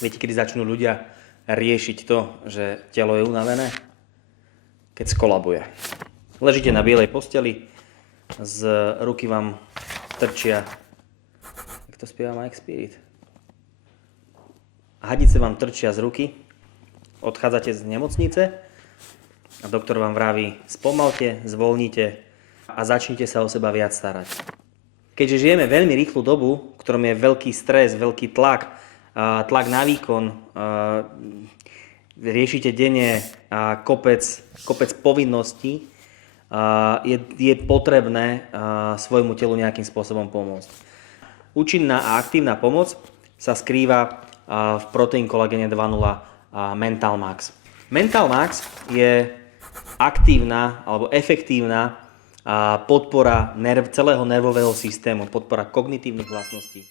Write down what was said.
Viete, kedy začnú ľudia riešiť to, že telo je unavené? Keď skolabuje. Ležíte na bielej posteli, z ruky vám trčia, jak to spieva Mike Spirit, hadice vám trčia z ruky, odchádzate z nemocnice a doktor vám vraví, spomalte, zvolnite a začnite sa o seba viac starať. Keďže žijeme veľmi rýchlu dobu, v ktorom je veľký stres, veľký tlak, tlak na výkon, riešite denne kopec povinností, je potrebné svojmu telu nejakým spôsobom pomôcť. Účinná a aktívna pomoc sa skrýva v proteín kolagene 2.0 Mental Max. Mental Max je aktívna alebo efektívna podpora celého nervového systému, podpora kognitívnych vlastností.